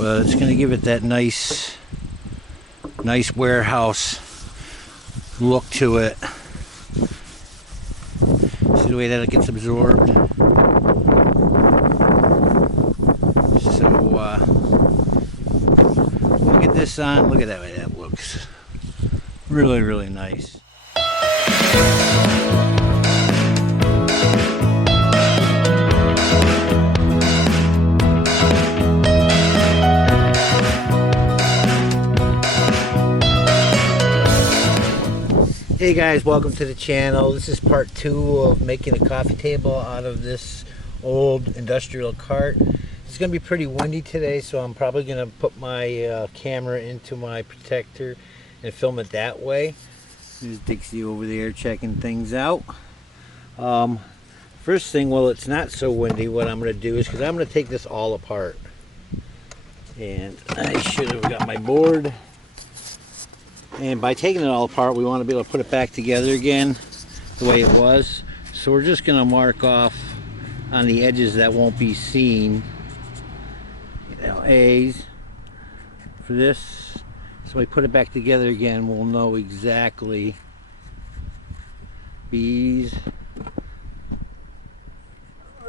but it's going to give it that nice warehouse look to it. See the way that it gets absorbed. So we'll get this on. Look at that way that looks. Really, really nice. Hey guys, welcome to the channel. This is part 2 of making a coffee table out of this old industrial cart. It's going to be pretty windy today, so I'm probably going to put my camera into my protector and film it that way. There's Dixie over there checking things out. First thing, while it's not so windy, what I'm going to do is, because I'm going to take this all apart. And I should have got my board. And by taking it all apart, we want to be able to put it back together again the way it was. So we're just going to mark off on the edges that won't be seen, you know, A's for this. So we put it back together again, we'll know exactly. B's,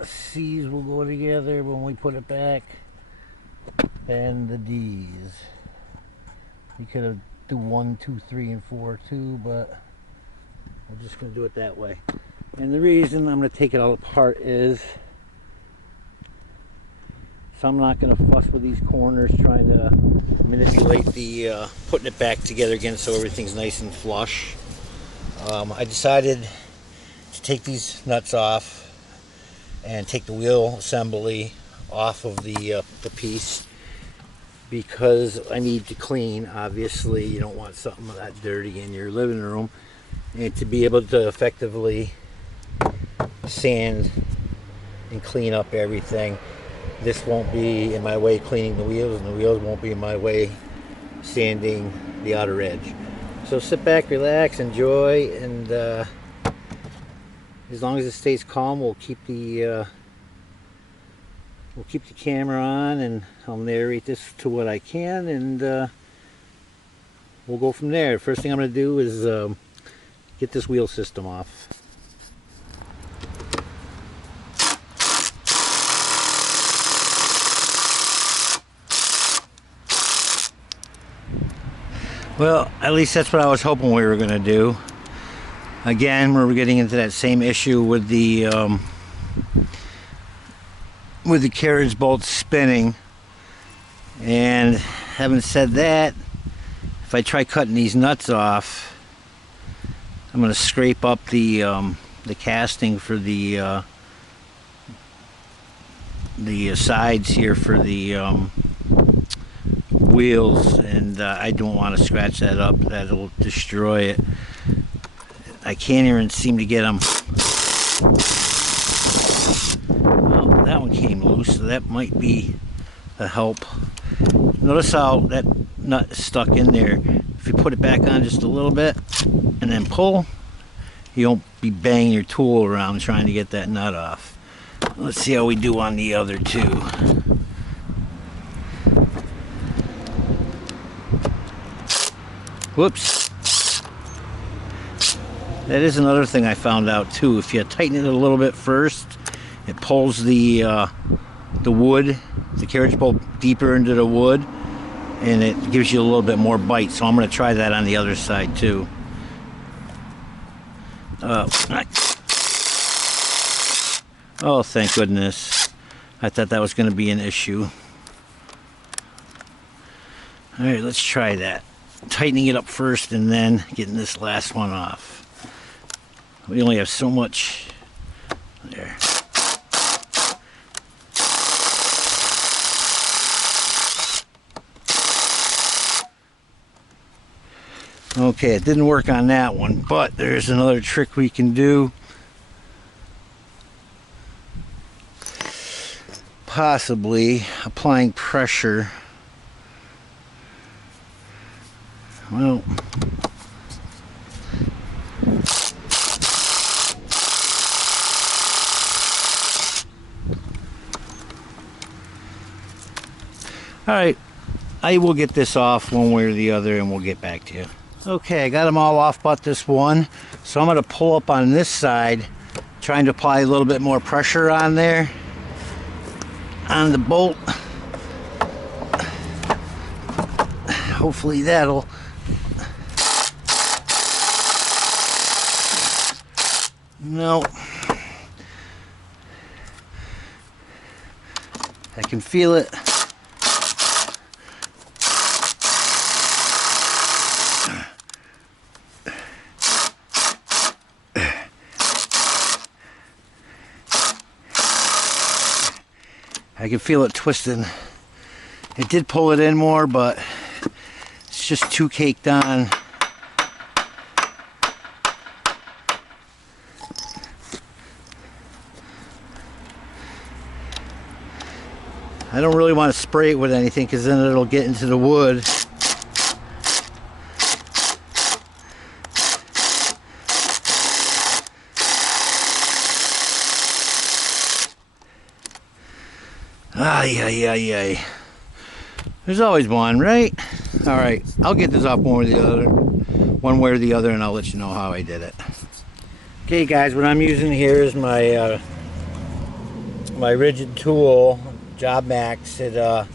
the C's will go together when we put it back, and the D's. We could have do 1, 2, 3, and 4 too, but we're just going to do it that way. And the reason I'm going to take it all apart is so I'm not going to fuss with these corners trying to manipulate the putting it back together again so everything's nice and flush. I decided to take these nuts off and take the wheel assembly off of the piece, because I need to clean. Obviously you don't want something that dirty in your living room, and to be able to effectively sand and clean up everything. This won't be in my way cleaning the wheels, and the wheels won't be in my way sanding the outer edge. So sit back, relax, enjoy, and as long as it stays calm, we'll keep the camera on, and I'll narrate this to what I can, and we'll go from there. First thing I'm going to do is get this wheel system off. Well, at least that's what I was hoping we were going to do. Again, we're getting into that same issue with the carriage bolts spinning. And having said that, if I try cutting these nuts off, I'm going to scrape up the casting for the sides here for the wheels, and I don't want to scratch that up. That'll destroy it. I can't even seem to get them. Well, that one came loose, so that might be a help. Notice how that nut is stuck in there. If you put it back on just a little bit and then pull, you won't be banging your tool around trying to get that nut off. Let's see how we do on the other two. Whoops. That is another thing I found out too. If you tighten it a little bit first, it pulls the wood, the carriage bolt, deeper into the wood, and it gives you a little bit more bite. So I'm going to try that on the other side too. Oh, thank goodness. I thought that was going to be an issue. Alright, let's try that. Tightening it up first and then getting this last one off. We only have so much there. Okay, it didn't work on that one, but there's another trick we can do. Possibly applying pressure. Well, Alright, I will get this off one way or the other and we'll get back to you. Okay, I got them all off but this one. So I'm going to pull up on this side, trying to apply a little bit more pressure on there, on the bolt. Hopefully that'll... No. I can feel it. I can feel it twisting. It did pull it in more, but it's just too caked on. I don't really want to spray it with anything because then it'll get into the wood. Ay, ay, ay, ay. There's always one, right? Alright, I'll get this off one way or the other, and I'll let you know how I did it. Okay guys, what I'm using here is my my rigid tool, Job Max. It's a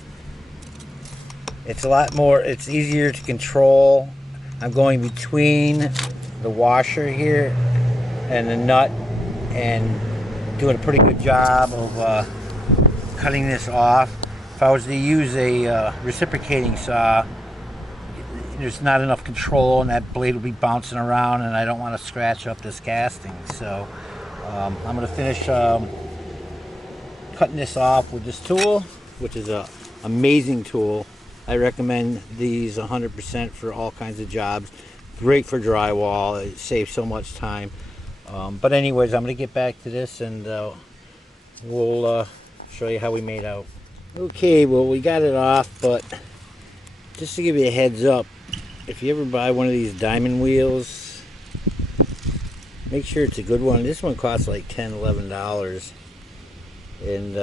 lot more, it's easier to control. I'm going between the washer here and the nut and doing a pretty good job of cutting this off. If I was to use a reciprocating saw, there's not enough control and that blade will be bouncing around, and I don't want to scratch up this casting. So I'm going to finish cutting this off with this tool, which is an amazing tool. I recommend these 100% for all kinds of jobs. Great for drywall. It saves so much time. But anyways, I'm going to get back to this and we'll show you how we made out. Okay, well, we got it off, but just to give you a heads up, if you ever buy one of these diamond wheels, make sure it's a good one. This one costs like $10–11, and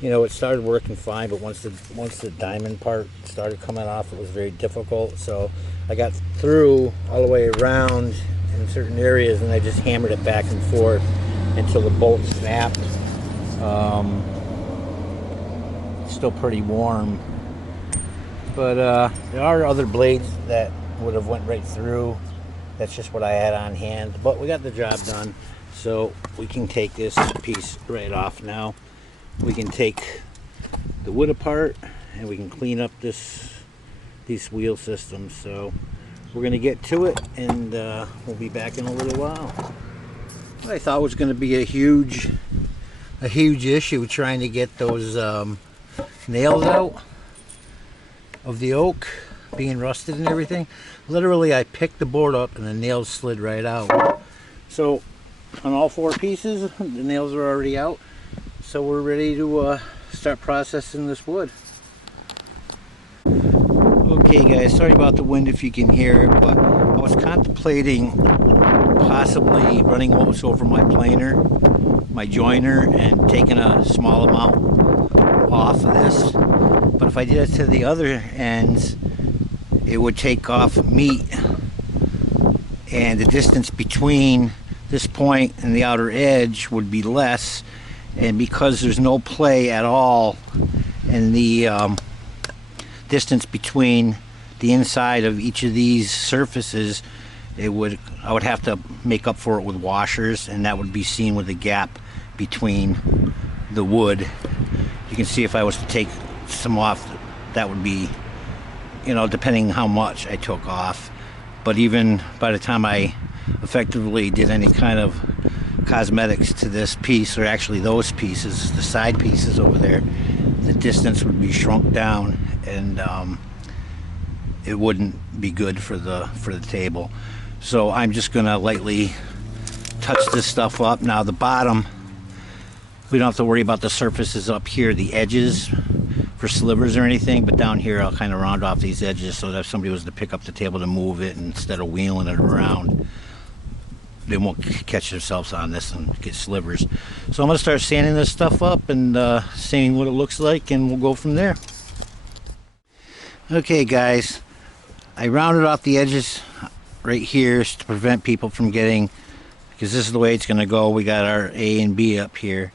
you know, it started working fine, but once the diamond part started coming off, it was very difficult. So I got through all the way around in certain areas, and I just hammered it back and forth until the bolt snapped. It's still pretty warm, but there are other blades that would have went right through. That's just what I had on hand, but we got the job done, so we can take this piece right off now. We can take the wood apart and we can clean up these wheel systems. So we're going to get to it, and we'll be back in a little while. What I thought was going to be a huge issue trying to get those nails out of the oak, being rusted and everything. Literally, I picked the board up and the nails slid right out. So on all four pieces, the nails are already out. So we're ready to start processing this wood. Okay guys, sorry about the wind if you can hear it, but I was contemplating possibly running what's over my planer, my joiner, and taking a small amount off of this. But if I did it to the other ends, it would take off meat, and the distance between this point and the outer edge would be less. And because there's no play at all in the distance between the inside of each of these surfaces, I would have to make up for it with washers, and that would be seen with the gap between the wood. You can see if I was to take some off, that would be, you know, depending how much I took off. But even by the time I effectively did any kind of cosmetics to this piece, or actually those pieces, the side pieces over there, the distance would be shrunk down, and it wouldn't be good for the table. So I'm just gonna lightly touch this stuff up. Now the bottom, we don't have to worry about the surfaces up here, the edges for slivers or anything, but down here I'll kind of round off these edges so that if somebody was to pick up the table to move it instead of wheeling it around, won't catch themselves on this and get slivers. So I'm gonna start sanding this stuff up and seeing what it looks like, and we'll go from there. Okay guys, I rounded off the edges right here to prevent people from getting, because this is the way it's gonna go. We got our A and B up here.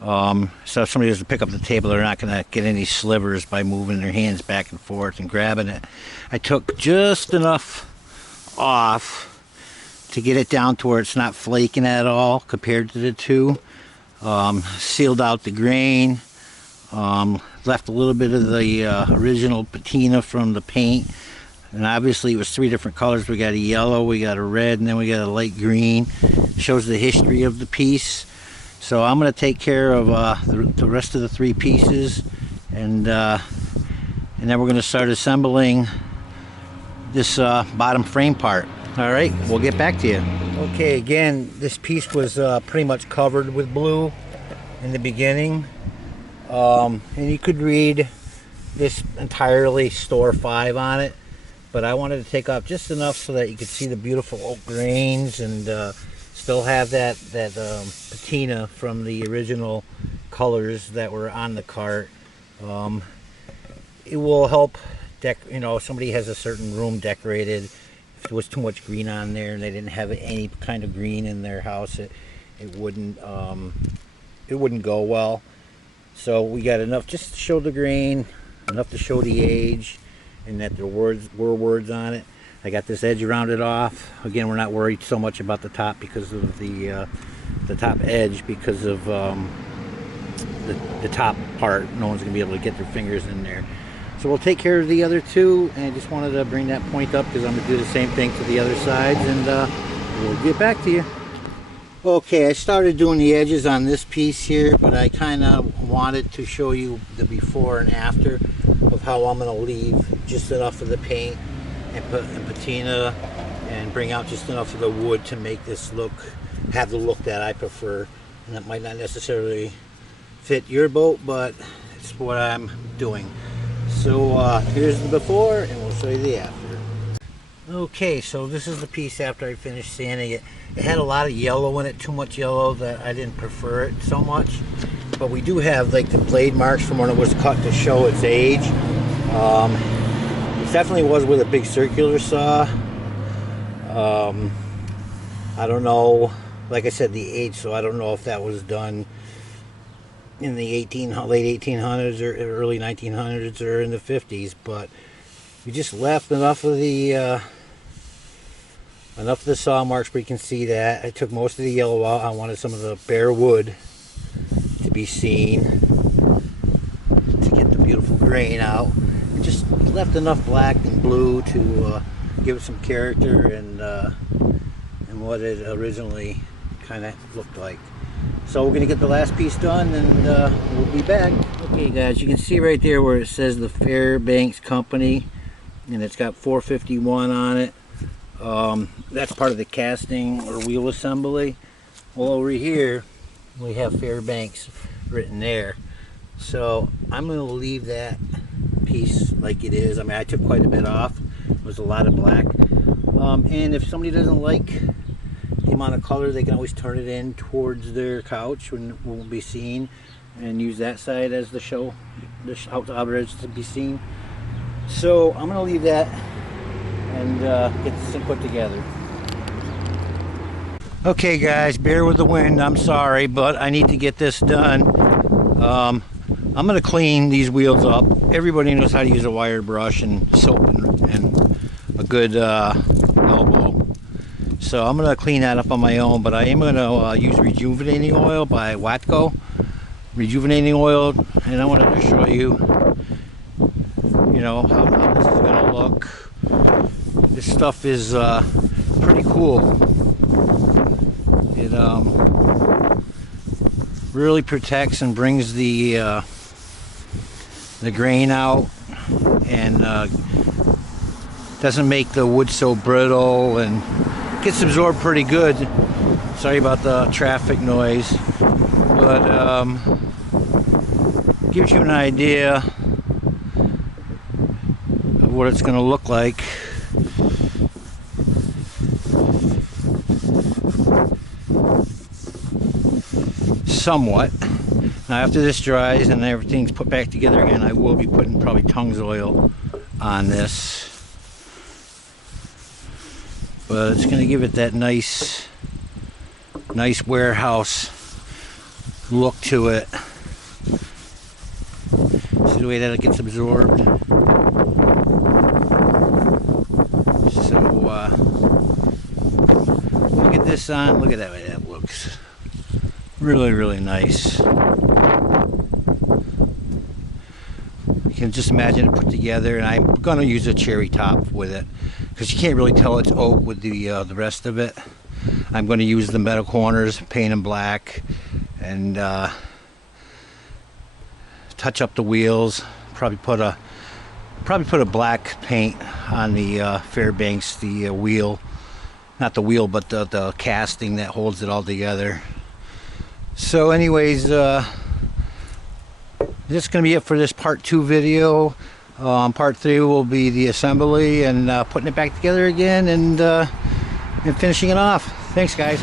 So if somebody doesn't pick up the table, they're not gonna get any slivers by moving their hands back and forth and grabbing it. I took just enough off to get it down to where it's not flaking at all compared to the two. Sealed out the grain, left a little bit of the original patina from the paint, and obviously it was 3 different colors. We got a yellow, we got a red, and then we got a light green. Shows the history of the piece. So I'm going to take care of the rest of the 3 pieces, and then we're going to start assembling this bottom frame part. All right, we'll get back to you. Okay, again, this piece was pretty much covered with blue in the beginning, and you could read this entirely store 5 on it, but I wanted to take off just enough so that you could see the beautiful oak grains and still have that patina from the original colors that were on the cart. It will help you know, if somebody has a certain room decorated, if there was too much green on there and they didn't have any kind of green in their house, it wouldn't go well. So we got enough just to show the grain, enough to show the age, and that there were words on it. I got this edge rounded off. Again, we're not worried so much about the top because of the top edge, because of the top part. No one's gonna be able to get their fingers in there. So we'll take care of the other 2, and I just wanted to bring that point up because I'm gonna do the same thing to the other sides, and we'll get back to you. Okay, I started doing the edges on this piece here, but I kind of wanted to show you the before and after of how I'm gonna leave just enough of the paint and patina and bring out just enough of the wood to make this have the look that I prefer. And that might not necessarily fit your boat, but it's what I'm doing. So here's the before, and we'll show you the after. Okay, so this is the piece after I finished sanding it. It had a lot of yellow in it, too much yellow that I didn't prefer it so much. But we do have like the blade marks from when it was cut to show its age. It definitely was with a big circular saw. I don't know, like I said, the age, so I don't know if that was done in the late 1800s or early 1900s or in the 50s, but we just left enough of the saw marks where you can see that. I took most of the yellow out. I wanted some of the bare wood to be seen to get the beautiful grain out. And just left enough black and blue to give it some character and what it originally kind of looked like. So we're going to get the last piece done, and we'll be back. Okay guys, you can see right there where it says the Fairbanks Company, and it's got 451 on it. That's part of the casting or wheel assembly. Well, over here we have Fairbanks written there. So I'm going to leave that piece like it is. I mean, I took quite a bit off. It was a lot of black. And if somebody doesn't like the amount of color, they can always turn it in towards their couch when it won't be seen, and use that side as the outer edge to be seen. So I'm going to leave that and get this thing put together. Okay guys, bear with the wind, I'm sorry, but I need to get this done. I'm going to clean these wheels up. Everybody knows how to use a wire brush and soap and a good elbow. So I'm going to clean that up on my own, but I am going to use rejuvenating oil by Watco. Rejuvenating oil, and I wanted to show you, you know, how this is going to look. This stuff is pretty cool. It really protects and brings the grain out, and doesn't make the wood so brittle, and gets absorbed pretty good. Sorry about the traffic noise, but gives you an idea of what it's going to look like. somewhat. Now after this dries and everything's put back together again, I will be putting probably Tung's oil on this. But it's going to give it that nice warehouse look to it. See the way that it gets absorbed. So look at this on. Look at that way that looks. Really nice. You can just imagine it put together, and I'm going to use a cherry top with it because you can't really tell it's oak with the rest of it. I'm going to use the metal corners, paint them black, and touch up the wheels. Probably put a black paint on the Fairbanks, the wheel, not the wheel, but the casting that holds it all together. So anyways, that's going to be it for this part 2 video. Part 3 will be the assembly and putting it back together again and finishing it off. Thanks, guys.